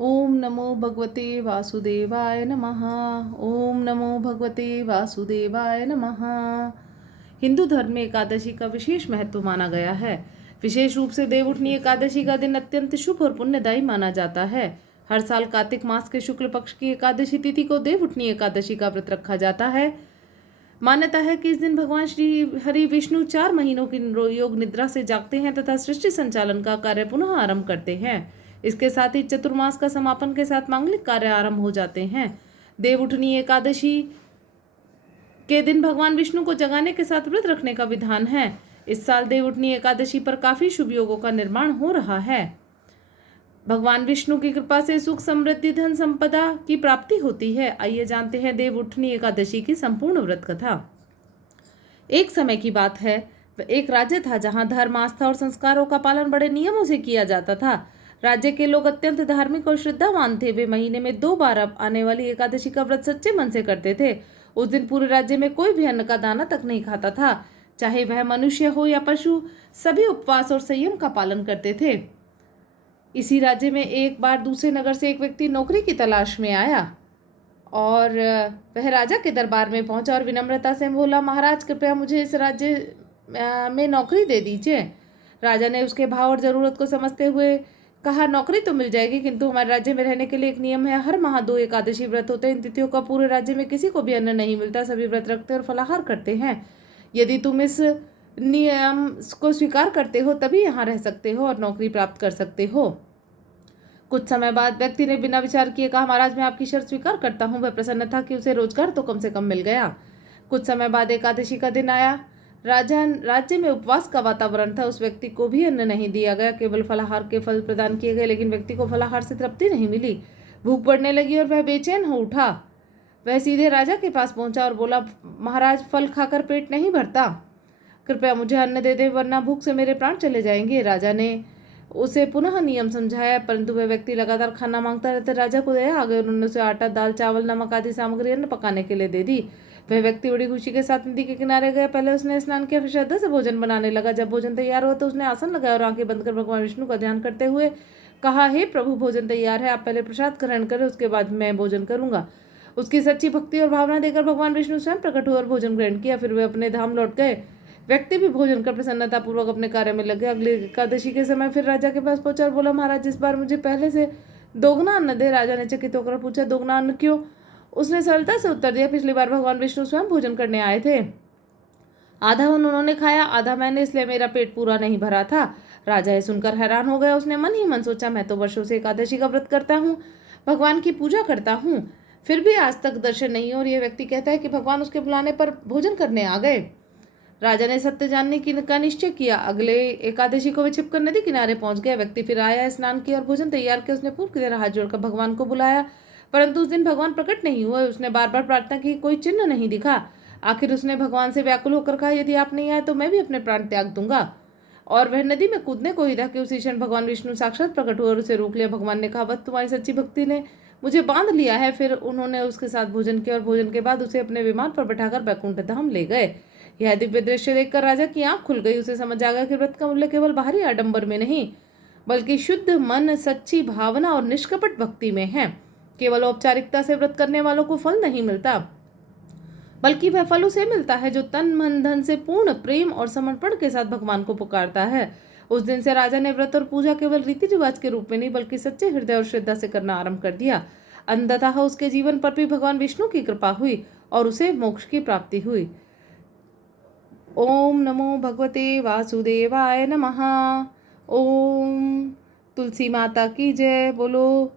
ओम नमो भगवते वासुदेवाय नमः। ओम नमो भगवते वासुदेवाय नमः। हिंदू धर्म में एकादशी का विशेष महत्व माना गया है। विशेष रूप से देवउठनी एकादशी का दिन अत्यंत शुभ और पुण्यदायी माना जाता है। हर साल कार्तिक मास के शुक्ल पक्ष की एकादशी तिथि को देवउठनी एकादशी का व्रत रखा जाता है। मान्यता है कि इस दिन भगवान श्री हरि विष्णु 4 महीनों की योग निद्रा से जागते हैं तथा सृष्टि संचालन का कार्य पुनः आरंभ करते हैं। इसके साथ ही चतुर्मास का समापन के साथ मांगलिक कार्य आरंभ हो जाते हैं। देवउठनी एकादशी के दिन भगवान विष्णु को जगाने के साथ व्रत रखने का विधान है। इस साल देवउठनी एकादशी पर काफी शुभ योगों का निर्माण हो रहा है। भगवान विष्णु की कृपा से सुख समृद्धि धन संपदा की प्राप्ति होती है। आइए जानते हैं देवउठनी एकादशी की संपूर्ण व्रत कथा। एक समय की बात है, एक राज्य था जहां धर्म, आस्था और संस्कारों का पालन बड़े नियमों से किया जाता था। राज्य के लोग अत्यंत धार्मिक और श्रद्धावान थे। वे महीने में 2 बार आने वाली एकादशी का व्रत सच्चे मन से करते थे। उस दिन पूरे राज्य में कोई भी अन्न का दाना तक नहीं खाता था, चाहे वह मनुष्य हो या पशु। सभी उपवास और संयम का पालन करते थे। इसी राज्य में एक बार दूसरे नगर से एक व्यक्ति नौकरी की तलाश में आया और वह राजा के दरबार में पहुंचा और विनम्रता से बोला, महाराज कृपया मुझे इस राज्य में नौकरी दे दीजिए। राजा ने उसके भाव और ज़रूरत को समझते हुए कहा, नौकरी तो मिल जाएगी, किंतु हमारे राज्य में रहने के लिए एक नियम है। हर माह 2 एकादशी व्रत होते हैं। इन तिथियों का पूरे राज्य में किसी को भी अन्न नहीं मिलता। सभी व्रत रखते और फलाहार करते हैं। यदि तुम इस नियम को स्वीकार करते हो तभी यहाँ रह सकते हो और नौकरी प्राप्त कर सकते हो। कुछ समय बाद व्यक्ति ने बिना विचार किए कहा, महाराज मैं आपकी शर्त स्वीकार करता हूँ। वह प्रसन्न था कि उसे रोजगार तो कम से कम मिल गया। कुछ समय बाद एकादशी का दिन आया। राज्य में उपवास का वातावरण था। उस व्यक्ति को भी अन्न नहीं दिया गया, केवल फलाहार के फल प्रदान किए गए, लेकिन व्यक्ति को फलाहार से तृप्ति नहीं मिली। भूख बढ़ने लगी और वह बेचैन हो उठा। वह सीधे राजा के पास पहुंचा और बोला, महाराज फल खाकर पेट नहीं भरता, कृपया मुझे अन्न दे दे, वरना भूख से मेरे प्राण चले जाएंगे। राजा ने उसे पुनः नियम समझाया, परंतु वह व्यक्ति लगातार खाना मांगता रहता। राजा को दया आ गई। उन्होंने उसे आटा, दाल, चावल, नमक आदि सामग्री अन्न पकाने के लिए दे दी। वह व्यक्ति बड़ी खुशी के साथ नदी के किनारे गया। पहले उसने स्नान किया, फिर श्रद्धा से भोजन बनाने लगा। जब भोजन तैयार हुआ तो उसने आसन लगाया और आंखें बंद कर भगवान विष्णु का ध्यान करते हुए कहा, हे प्रभु, भोजन तैयार है, आप पहले प्रसाद ग्रहण करें, उसके बाद मैं भोजन करूंगा। उसकी सच्ची भक्ति और भावना देकर भगवान विष्णु स्वयं प्रकट हुए और भोजन ग्रहण किया। फिर वे अपने धाम लौट गए। व्यक्ति भी भोजन कर प्रसन्नता पूर्वक अपने कार्य में लग गया। अगली एकादशी के समय फिर राजा के पास पहुंचा और बोला, महाराज इस बार मुझे पहले से दोगुना अन्न दे। राजा ने चकित होकर पूछा, दोगुना अन्न क्यों? उसने सरलता से उत्तर दिया, पिछली बार भगवान विष्णु स्वयं भोजन करने आए थे, आधा उन्होंने खाया, आधा मैंने, इसलिए मेरा पेट पूरा नहीं भरा था। राजा ये सुनकर हैरान हो गया। उसने मन ही मन सोचा, मैं तो वर्षों से एकादशी का व्रत करता हूँ, भगवान की पूजा करता हूँ, फिर भी आज तक दर्शन नहीं। और यह व्यक्ति कहता है कि भगवान उसके बुलाने पर भोजन करने आ गए। राजा ने सत्य जानने का निश्चय किया। अगले एकादशी को वे छिपकर नदी किनारे पहुंच गए। व्यक्ति फिर आया, स्नान किया और भोजन तैयार किया। उसने पूर्व की तरह हाथ जोड़कर भगवान को बुलाया, परंतु उस दिन भगवान प्रकट नहीं हुए। उसने बार बार प्रार्थना की, कोई चिन्ह नहीं दिखा। आखिर उसने भगवान से व्याकुल होकर कहा, यदि आप नहीं आए तो मैं भी अपने प्राण त्याग दूंगा। और वह नदी में कूदने को ही था कि उसी क्षण भगवान विष्णु साक्षात प्रकट हुए और उसे रोक लिया। भगवान ने कहा, बस तुम्हारी सच्ची भक्ति ने मुझे बांध लिया है। फिर उन्होंने उसके साथ भोजन किया और भोजन के बाद उसे अपने विमान पर बैठाकर बैकुंठ धाम ले गए। यह दिव्य दृश्य देखकर राजा की आंख खुल गई। उसे समझ आ गया कि व्रत का मूल्य केवल बाहरी आडंबर में नहीं, बल्कि शुद्ध मन, सच्ची भावना और निष्कपट भक्ति में है। केवल औपचारिकता से व्रत करने वालों को फल नहीं मिलता, बल्कि वह फल उसे मिलता है जो तन मन धन से पूर्ण प्रेम और समर्पण के साथ भगवान को पुकारता है। उस दिन से राजा ने व्रत और पूजा केवल रीति रिवाज के रूप में नहीं, बल्कि सच्चे हृदय और श्रद्धा से करना आरंभ कर दिया। अंततः उसके जीवन पर भी भगवान विष्णु की कृपा हुई और उसे मोक्ष की प्राप्ति हुई। ओम नमो भगवते वासुदेवाय नमः। ओम तुलसी माता की जय। बोलो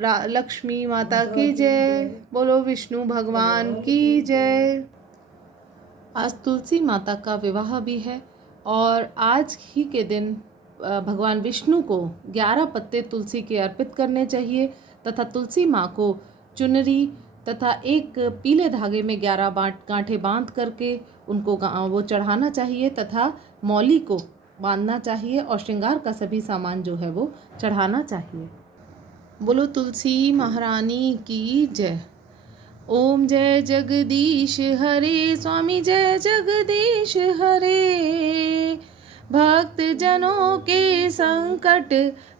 लक्ष्मी माता की जय। बोलो विष्णु भगवान की जय। आज तुलसी माता का विवाह भी है और आज ही के दिन भगवान विष्णु को 11 पत्ते तुलसी के अर्पित करने चाहिए तथा तुलसी माँ को चुनरी तथा एक पीले धागे में 11 गांठें बांध करके उनको वो चढ़ाना चाहिए तथा मौली को बांधना चाहिए और श्रृंगार का सभी सामान जो है वो चढ़ाना चाहिए। बोलो तुलसी महारानी की जय। ओम जय जगदीश हरे, स्वामी जय जगदीश हरे। भक्त जनों के संकट,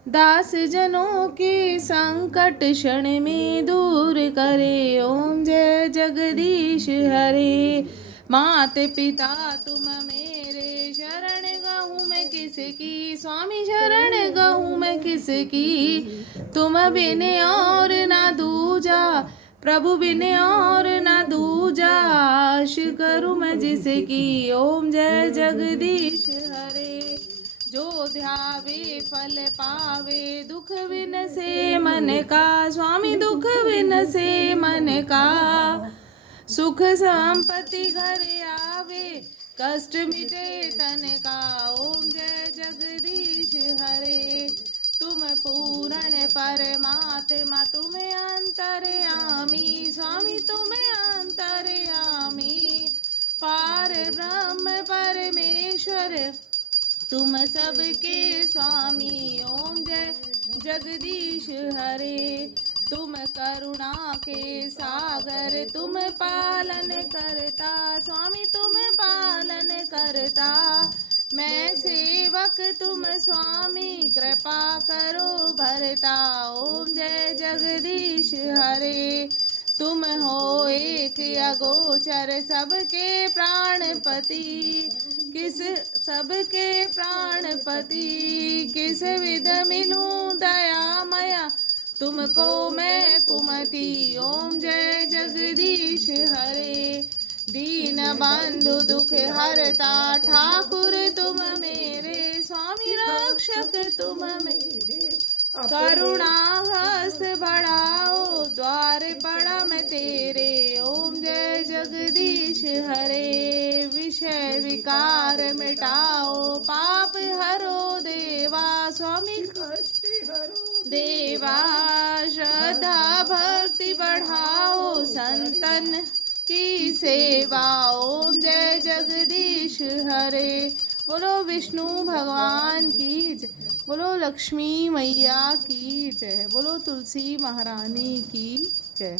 दास जनों के संकट क्षण में दूर करे। ओम जय जगदीश हरे। मात पिता तुम मेरे, शरण गहूँ मैं किसकी, स्वामी शरण गहूँ मैं किसकी। तुम बिन और ना दूजा, प्रभु बिन और ना दूजा, आश करूँ मैं जिसकी। ओम जय जगदीश हरे। जो ध्यावे फल पावे, दुख बिन से मन का, स्वामी दुख बिन से मन का। सुख संपत्ति घर आवे, कष्ट मिटे तन का। ओम जय जगदीश हरे। तुम पूर्ण परमात्मा, तुम्हें अंतर्यामी, स्वामी तुम्हें अंतर्यामी। पार ब्रह्म परमेश्वर, तुम सबके स्वामी। ओम जय जगदीश हरे। तुम करुणा के सागर, तुम पालन करता, स्वामी तुम पालन करता। मैं सेवक तुम स्वामी, कृपा करो भरता। ओम जय जगदीश हरे। तुम हो एक अगोचर, सबके प्राणपति, किस सबके प्राणपति। किस विध मिलूं दयामया, तुमको मैं कुमति। ओम जय जगदीश हरे। दीन बंधु दुख हरता, ठाकुर तुम मेरे, स्वामी रक्षक तुम मेरे। करुणा हस्त बढ़ाओ, द्वार पड़ा मैं तेरे। ओम जय जगदीश हरे। विषय विकार मिटाओ, पाप हरो देवा, स्वामी कष्ट हरो देवा। श्रद्धा भक्ति बढ़ाओ, संतन की सेवा। ओम जय जगदीश हरे। बोलो विष्णु भगवान की जय, बोलो लक्ष्मी मैया की जय, बोलो तुलसी महारानी की जय।